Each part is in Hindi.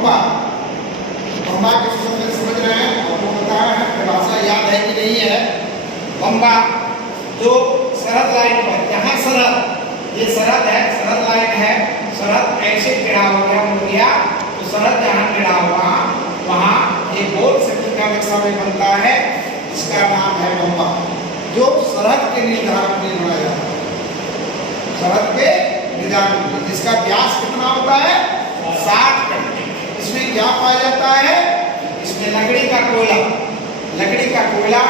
बम्बा। बम्बा के समझ रहे हैं, आपको पता है परिभाषा याद है कि नहीं है। बम्बा जो सरहद लाइन पर, जहाँ सरहद, ये सरहद है, सरहद लाइन है, सरहद ऐसे टेढ़ा हो गया, तो सरहद जहाँ टेढ़ा हुआ वहाँ एक गोल सर्कल का नक्शा में बनता है, इसका नाम है बम्बा, जो सरहद के निर्धारण में बनाया जाता है। सरहद के निर्धारण में जिसका व्यास कितना होता है 60 कड़ी। इसमें क्या पाया जाता है, इसमें लकड़ी का कोयला,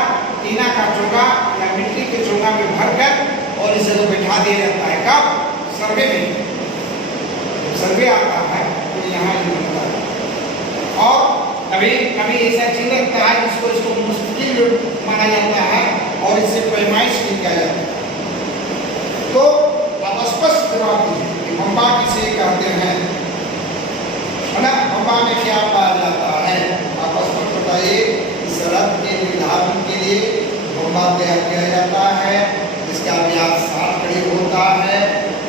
टीना का चोंगा या मिट्टी के चोंगा में भरकर और इसे तो बैठा दिया जाता है। कब? सर्वे में, सर्वे आता है तो यहाँ बनता है। और कभी कभी ऐसा चीज लगता है इसको मुश्किल माना जाता है और इससे पैमाइश नहीं किया जाता है। तो आप स्पष्ट जवाब दीजिए कि बम्बा किसे कहते हैं, है ना? बम्बा में क्या पाया जाता है, आप स्पष्ट बताइए। सरहद के निर्धारण के लिए बम्बा तैयार किया जाता है, जिसका व्यास 60 कड़ी होता है।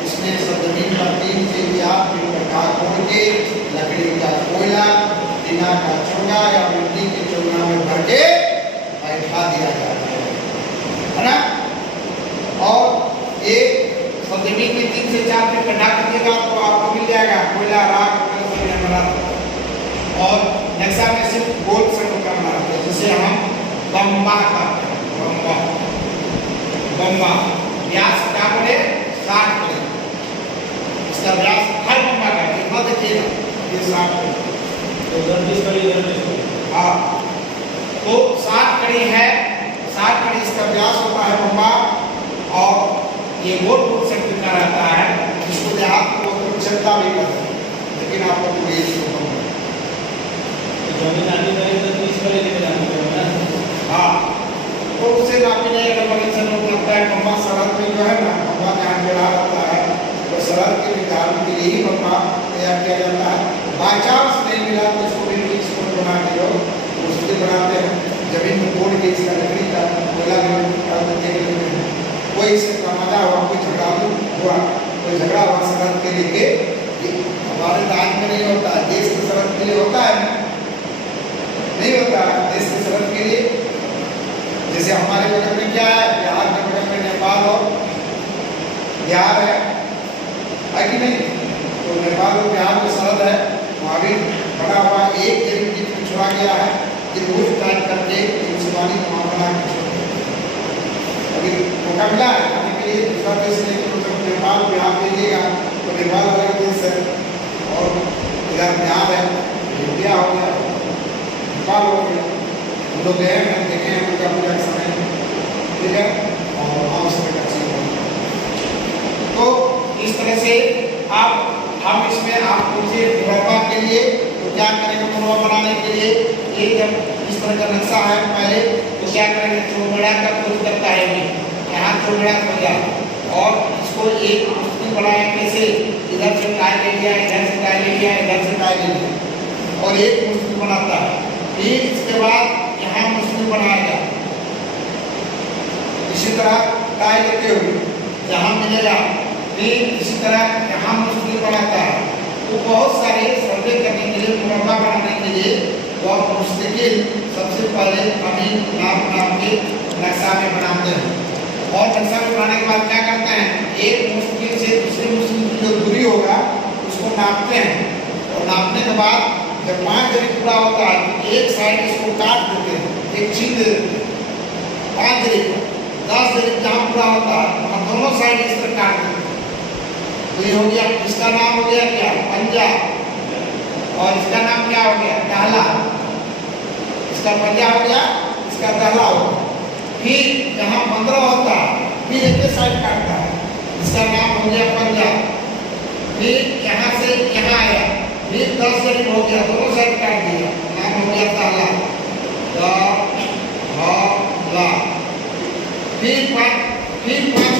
इसमें जमीन पर 3 से 4 फीट का कोड़ के लकड़ी का कोयला, टीना का चोंगा या मिट्टी के चोंगा में भर के बैठा दिया जाता है ना? और ये जमीन में 3 से 4 फीट गड्ढा कीजिएगा तो आपको मिल जाएगा कोयला, राख बना। और नक्शा में सिर्फ गोल सर्कल का बना रखते हैं, जिसे हम बम्बा कहते हैं। बम्बा व्यास क्या बोले 60 कड़ी। इसका व्यास हर बम्बा का कितना देखिएगा, ये 60 कड़ी। हाँ, तो 60 कड़ी है, 60 कड़ी इसका व्यास होता है बम्बा। और ये गोल सर्कल का रहता है, जिसको देहात को चलता भी करते हैं, लेकिन आपको हाँ, तो उसे नापी नहीं अगर बगीचा लोग लगता है। बम्बा सरहद में जो है ना, बम्बा जहाँ टेढ़ा रहता है तो सरहद के निर्धारण के लिए ही बम्बा तैयार किया जाता है। बाई चांस नहीं मिला तो इसको भी इसको बना के लोग उससे बनाते हैं, जमीन में कोड़ के इसका लकड़ी का कोयला भी कोई इससे मजा हुआ, कोई झगड़ा हुआ, सरहद के लिए हमारे राज्य में नहीं होता, देश के सरहद के लिए होता है, नहीं होता देश के सरहद के लिए। जैसे हमारे बगल में क्या है, बिहार के बगल में नेपाल और बिहार है कि नहीं? तो नेपाल और बिहार में सरहद है, वहाँ भी बना हुआ एक जमीन छोड़ा गया है, त्रिभुज टाइप करके शिवानी वहाँ बना अभी मौका मिला है आने के लिए। दूसरा देश ने तो नेपाल बिहार भेजिएगा तो नेपाल अलग देश है और इधर बिहार है, इंडिया हो गया, नेपाल हो गया। हम लोग गए हैं, देखे हैं दुर्गा पूजा के समय, ठीक है, और हम समय का चीज। तो इस तरह से हम इसमें आप मुझे मुरब्बा के लिए तो क्या करेंगे, मुरब्बा बनाने के लिए ये जब इस तरह का नक्शा है पहले तो क्या करेंगे, चौगड़ा का खोज करता है, यहाँ चौगड़ा खोजा और इसको एक मुश्किल बनाया, कैसे इधर से टाई ले लिया, इधर से टाई ले लिया, इधर से टाई ले लिया और एक मुश्किल बनाता है। फिर इसके बाद यहाँ मुश्किल बनाएगा, इसी तरह टाई लेते हुए जहाँ मिलेगा, फिर इसी तरह यहाँ मुश्किल बनाता है। तो बहुत सारे सर्वे करने के लिए, मुरब्बा बनाने के लिए बहुत मुश्किल सबसे पहले अमीन नाम के नक्शा में बनाते हैं। और नक्शा में बनाने के बाद क्या करते हैं, एक मुश्किल से दूसरी मुश्किल की जो दूरी होगा उसको नापते हैं और नापने के बाद जब 5 जरी पूरा होता है तो एक साइड इसको काट देते हैं, एक छीन देते हैं 5 जरी को, 10 जरी जहाँ पूरा होता है वहाँ दोनों साइड इस तरह काट देते हैं। तो ये हो गया, इसका नाम हो गया क्या, पंजा, और इसका नाम क्या हो गया, डाला। इसका पंजा हो गया, इसका डाला हो गया। फिर जहाँ 15 होता है फिर एक साइड काटता है, इसका नाम हो गया पंजा। फिर यहाँ से यहाँ आया, फिर 10 जरी हो गया, दोनों साइड काट दिया, नाम हो गया ताला, ला। फिर 5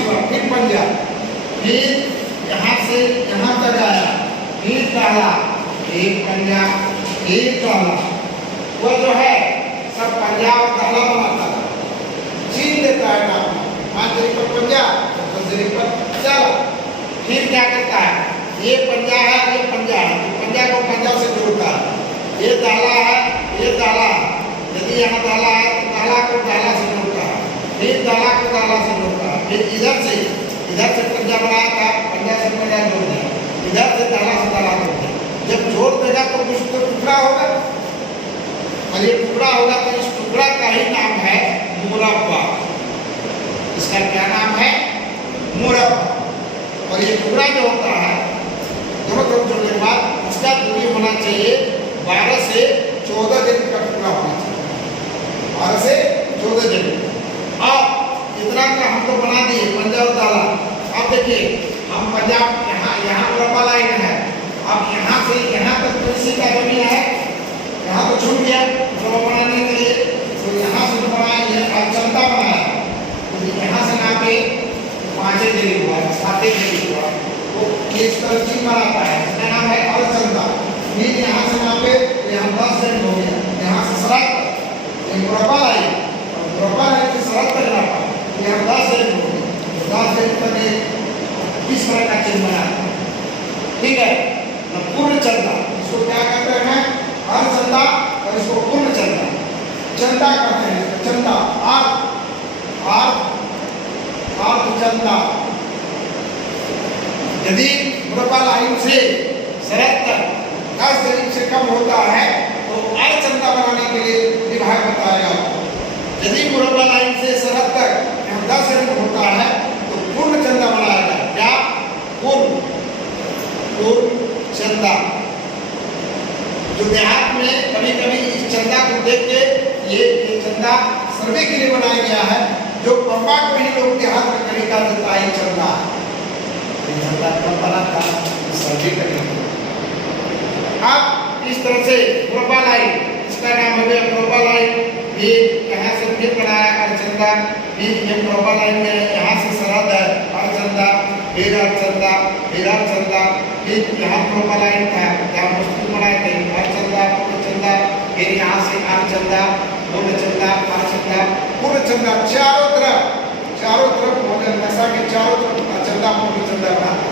हुआ, फिर पंजा, फिर यहाँ से यहाँ तक आया, फिर ताला, एक पंजा, एक ताला। वो जो है सब पंजा और ताला बनाता है, छीन लेता है नाम, 5 जरी पर पंजा, 10 जरी पर ताला। फिर क्या करता है, ये पंजा है, ये पंजा है, तो पंजा को पंजा से जोड़ता है, डाला है, ये डाला है। यदि यहाँ डाला है तो डाला को डाला से जोड़ता है, फिर डाला को डाला से जोड़ता है, फिर इधर से पंजा बनाया था, पंजा से पंजा जोड़ दिया, इधर से डाला जोड़ दिया। जब जोड़ देगा तो कुछ तो टुकड़ा होगा, और ये टुकड़ा होगा तो इस टुकड़ा का ही नाम है मुरब्बा। इसका क्या नाम है? मुरब्बा। और ये टुकड़ा जो होता है दोनों तरफ जोड़ने के बाद इसका दूरी होना चाहिए 12 से 14 जन का टुकड़ा होना चाहिए, 12 से 14 जन। अब इतना का हम तो बना दिए पंजा और दाला। अब देखिए हम पंजाब यहाँ मुरब्बा लाइन है, अब यहाँ से यहाँ तक तो इसी का जमीन है, यहाँ तो छूट गया मुरब्बा बनाने के लिए, तो यहाँ से बनाएंगे चलता बनाया, तो यहाँ से नापे 5 जरी हुआ, 7 जरी हुआ, तो ये इस तरह चीज बनाता है, इसका नाम है अर्धचंदा। फिर यहाँ से नापे तो यहाँ 10 जरी हो गया, यहाँ से सड़क मुरब्बा लाई, मुरब्बा लाइन से सड़क तक नापा, यहाँ 10 जरी हो गया, 10 जरी तक इस तरह का चिन्ह बनाता है। ठीक है, पूर्ण चंदा, इसको क्या कहते हैं? अर्धचंदा, और इसको पूर्ण चंदा, चंदा कहते हैं। चंदा अर्धचंदा। यदि मुरब्बा लाइन से सड़क तक 10 जरी से कम होता है तो अर्धचंदा बनाने के लिए विभाग बताएगा। यदि मुरब्बा लाइन से सड़क तक 10 जरी होता है तो पूर्ण चंदा बनाएगा। क्या? पूर्ण चंदा। जो देहात में कभी कभी इस चंदा को देख के ये चंदा सर्वे के लिए बनाया गया है, जो पंपा को ही लोग देहात में तरीका देता है चंदा। चंदा कब बना था? सर्वे करने। अब इस तरह से मुरब्बा लाइन, इसका नाम हो गया मुरब्बा लाइन। ये यहाँ से फिर बनाया अर्धचंदा, फिर ये मुरब्बा लाइन में यहाँ से सरहद है अर्धचंदा, फिर अर्धचंदा, फिर अर्धचंदा, फिर यहाँ मुरब्बा लाइन था, यहाँ मुस्लिम बनाए थे अर्धचंदा, पूर्णचंदा, फिर यहाँ से अर्धचंदा, पूर्णचंदा, अर्धचंदा, पूर्णचंदा। चारों तरफ मॉडल नक्शा के चारों तरफ अर्धचंदा पूर्णचंदा बनाता है,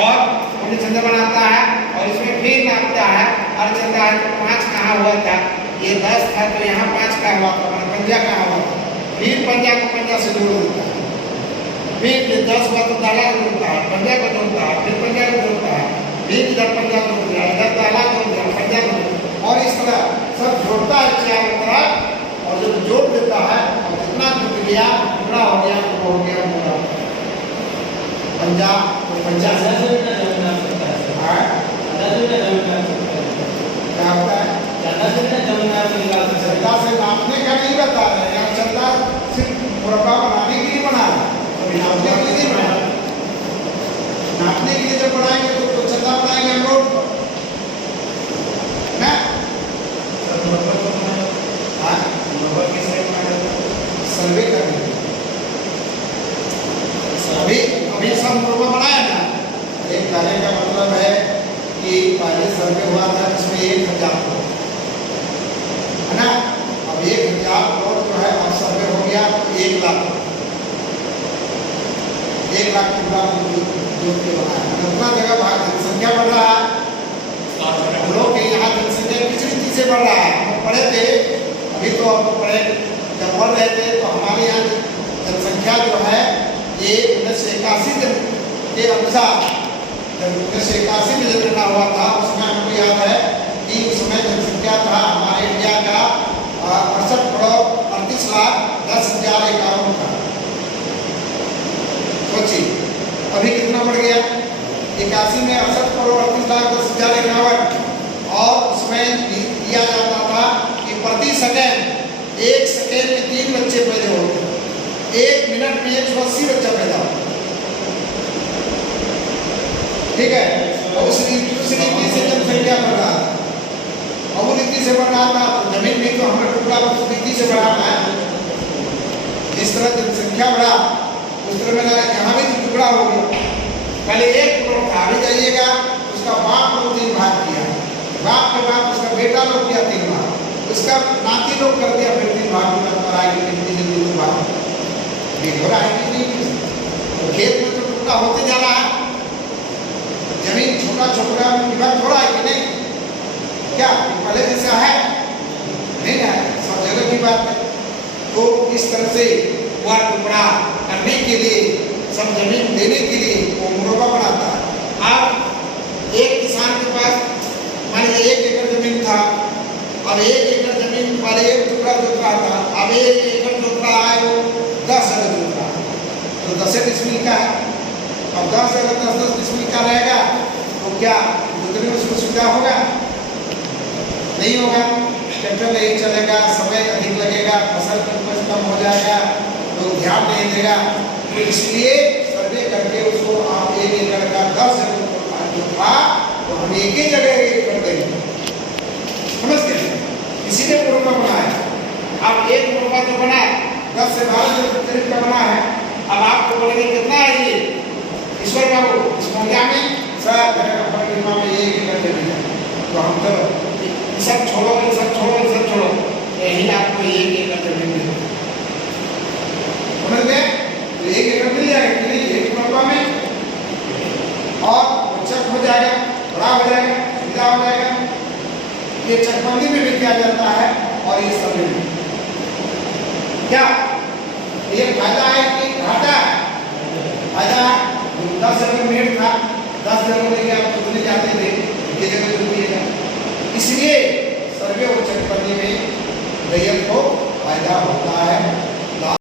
और पूर्णचंदा बनाता है, और इसमें फिर नापता है। अर्धचंदा है तो 5 कहाँ हुआ था? ये 10 था तो यहाँ 5 का हुआ था, पंजा कहाँ हुआ था? फिर पंजा को पंजा से जोड़ देता है, फिर 10 हुआ तो दाला को जोड़ता है, पंजा को जोड़ता है, फिर पंजा को जोड़ता है, फिर इधर पंजा को जोड़ दिया, इधर दाला को जोड़ दिया, पंजा को जोड़ दिया, और इस तरह सब जोड़ता है चारों तरफ। और जब जोड़ देता है और जितना टूट गया टुकड़ा हो गया तो हो गया पूरा पंजा। तो पंजा से क्या होता है? चंदा से नापने का नहीं बता रहे हैं, चंदा सिर्फ मुरब्बा बनाने के लिए बना रहा है, नापने के लिए नहीं बना। नापने के लिए जब बनाएंगे तो चंदा बनाएंगे हम लोग ना। सर्वे करने अभी सब मुरब्बा बनाया ना। एक कहने का मतलब है कि पहले सर्वे हुआ था जिसमें 1000 करोड़ है ना, अब 1000 करोड़ जो है अब सर्वे हो गया 1 लाख, 1 लाख टुकड़ा जोड़ के बनाया। उतना जगह भाग जनसंख्या बढ़ रहा है, हम लोग के यहाँ जनसंख्या किस रीति से बढ़ रहा है? हम पढ़े थे अभी, तो अब पढ़े जब पढ़ रहे थे तो हमारे यहाँ जनसंख्या जो है ये 1981 के अनुसार, जब 1981 में जनगणना हुआ था उसमें हमको याद है कि उस समय जनसंख्या था हमारे इंडिया का 68,38,10,51 का। सोचिए अभी कितना बढ़ गया? 81 में 68,38,10,51, और उसमें दिया जाता था कि प्रति सेकेंड 1 सेकेंड में 3 बच्चे पैदा होते, 1 मिनट में 180 बच्चा पैदा होता। ठीक है, और उस रीति से जनसंख्या बढ़ रहा है, और वो रीति से बढ़ रहा था तो जमीन भी तो हमें टुकड़ा उस रीति से बढ़ाना है। जिस तरह जनसंख्या बढ़ा उस तरह में यहाँ भी तो टुकड़ा हो गया। पहले 1 करोड़ था, अभी जाइएगा उसका बाप लोग 3 भाग किया, बाप के बाद उसका बेटा लोग किया 3 भाग, उसका नाती लोग कर दिया फिर 3 भाग की बात कराएंगे, कितनी जल्दी 2 भाग हो रहा है कि नहीं? तो खेत में तो टुकड़ा होते जा रहा है, जमीन छोटा छोटा विभाग हो रहा है कि नहीं? क्या पहले जैसा है नहीं है, सब जगह की बात है। तो इस तरह से वह टुकड़ा करने के लिए, सब जमीन देने के लिए वो मुरब्बा बनाता है। अब एक किसान के पास मान लीजिए 1 एकड़ जमीन था, अब 1 एकड़ जमीन वाले एक टुकड़ा जोत रहा था, अब 1 एकड़ जोत रहा है वो 10 जगह जोत रहा है, तो 10 डिसमिल का है। अब 10 जगह 10-10 डिसमिल का रहेगा तो क्या जोतने में उसको सुविधा होगा? नहीं होगा, ट्रैक्टर नहीं चलेगा, समय अधिक लगेगा, फसल की उपज कम हो जाएगा, लोग ध्यान नहीं देगा। तो इसलिए सर्वे करके उसको आप 1 एकड़ का 10 जगह जो था तो हम एक ही जगह 1 एकड़ देंगे, समझते हैं? इसीलिए मुरब्बा बनाया। अब एक मुरब्बा जो बना 10 से 12 करीब का बना है। अब आपको बोलेंगे कितना है ये ईश्वर बाबू, इस मुहैया में सब परिक्रमा में 1 एकड़ जमीन है, तो हम तो सब छोड़ो, सब छोड़ो, सब छोड़ो, यही आपको 1 एकड़ जमीन मिलेगी, समझ गए? तो 1 एकड़ मिल जाएगा कि नहीं एक मुरब्बा में, और चक हो जाएगा, बड़ा हो जाएगा, सीधा हो जाएगा। ये चकबंदी में भी किया जाता है और ये सब में क्या ये फायदा है कि घाटा है? फायदा 10 जगह मेड़ था, 10 जगह लेके आप जोतने जाते थे, ये जगह जोतिएगा। इसलिए सर्वे और चकबंदी में रैयत को फायदा होता है।